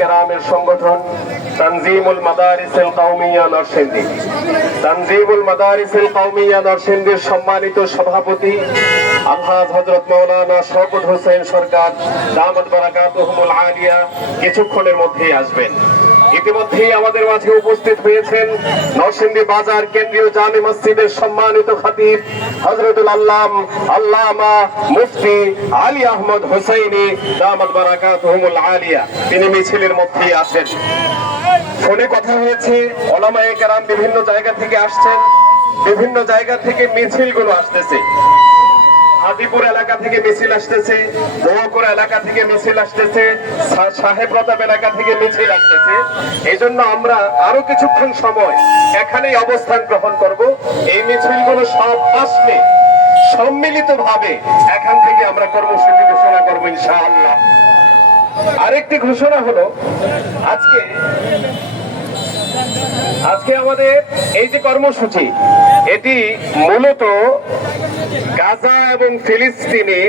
কেরামের সংগঠন তানজিমুল মাদারিসিল কওমিয়া নরসিংদী। তানজিমুল মাদারিসিল কওমিয়া নরসিংদীর সম্মানিত সভাপতি আলহাজ হযরত মাওলানা শওকত হোসেন সরকার দামাত বারাকাতুহুমুল আলিয়া কিছুক্ষণের মধ্যেই আসবেন। ইতিমধ্যেই আমাদের মাঝে উপস্থিত হয়েছেন নরসিংদী বাজার কেন্দ্রীয় জামে মসজিদের সম্মানিত খতিব হযরতুল আল্লামা মুফতি আলী আহমদ হুসাইনি দামাত বারাকাতুহুমুল আলিয়া। তিনি মিছিলের মধ্যেই আছেন। ফোনে কথা হয়েছে, উলামায়ে কেরাম বিভিন্ন জায়গা থেকে আসছেন, বিভিন্ন জায়গা থেকে মিছিলগুলো আসতেছে। হাদিপুর এলাকা থেকে মিছিল আসতেছে, মহকুড়া এলাকা থেকে মিছিল আসতেছে, সাহেব প্রতাপ এলাকা থেকে মিছিল আসতেছে। এই জন্য আমরা আরো কিছুক্ষণ সময় এখানেই অবস্থান গ্রহণ করব। এই মিছিলগুলো সব আসলে সম্মিলিত ভাবে এখান থেকে আমরা কর্মসূচি ঘোষণা করবো ইনশাআল্লাহ। আরেকটি ঘোষণা হলো, আজকে আমাদের এই যে কর্মসূচি, এটি মূলত গাজা এবং ফিলিস্তিনে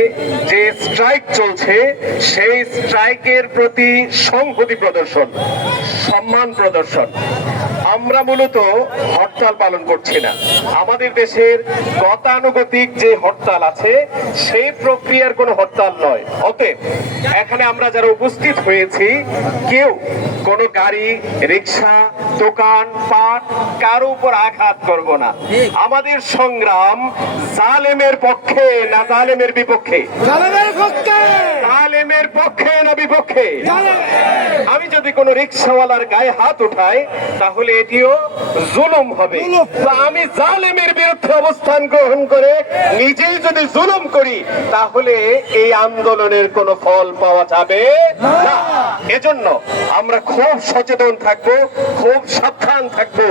যে স্ট্রাইক চলছে সেই স্ট্রাইকের প্রতি সংহতি প্রদর্শন, সম্মান প্রদর্শন। আমরা মূলত হরতাল পালন করছি না। আমাদের দেশের গতানুগতিক যে হরতাল আছে সেই প্রক্রিয়ার কোনো হরতাল নয়। অতএব এখানে আমরা যারা উপস্থিত হয়েছি, কেউ কোনো গাড়ি, রিক্সা, দোকান পাট কারো উপর আঘাত করব না। আমাদের সংগ্রাম জালেমের পক্ষে না জালেমের বিপক্ষে? জালেমের পক্ষে না বিপক্ষে? আমি যদি কোনো রিক্সাওয়ালার গায়ে হাত উঠাই তাহলে এটিও জুলুম হবে। আমি জালেমের বিরুদ্ধে অবস্থান গ্রহণ করে নিজেই যদি জুলুম করি তাহলে এই আন্দোলনের কোনো ফল পাওয়া যাবে না। এজন্য আমরা খুব সচেতন থাকবো, খুব সাবধান থাকবো।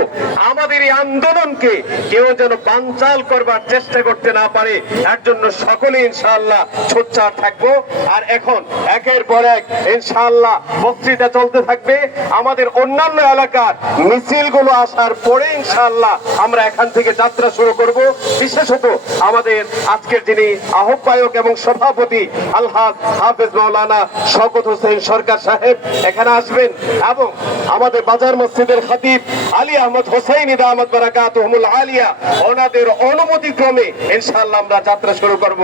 আমাদের এই আন্দোলনকে কেউ যেন বানচাল করবার চেষ্টা করতে না পারে, এর জন্য সকলে ইনশাআল্লাহ সোচ্চার থাকবো। আর এখন একের পর এক ইনশাআল্লাহ বক্তৃতা চলতে থাকবে। আমাদের অন্যান্য এলাকার মিছিলগুলো আসার পরে ইনশাআল্লাহ আমরা এখান থেকে যাত্রা শুরু করব। বিশেষত আমাদের আজকের যিনি আহ্বায়ক এবং সভাপতি আলহাজ হাফেজ মাওলানা শওকত হোসেন সরকার সাহেব এখানে আসবেন, এবং আমাদের বাজার মসজিদের খতিব আলী আহমদ হুসাইনি দামাত বারাকাতুহুমুল আলিয়া, ওনাদের অনুমতি ক্রমে ইনশাআল্লাহ আমরা যাত্রা শুরু করব।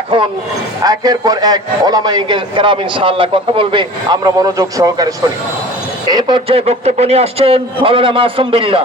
এখন একের পর এক উলামায়ে কেরাম ইনশাআল্লাহ কথা বলবে, আমরা মনোযোগ সহকারে শুনি। এই পর্যায়ে বক্তব্য নিয়ে আসছেন মাওলানা মাসুম বিল্লাহ।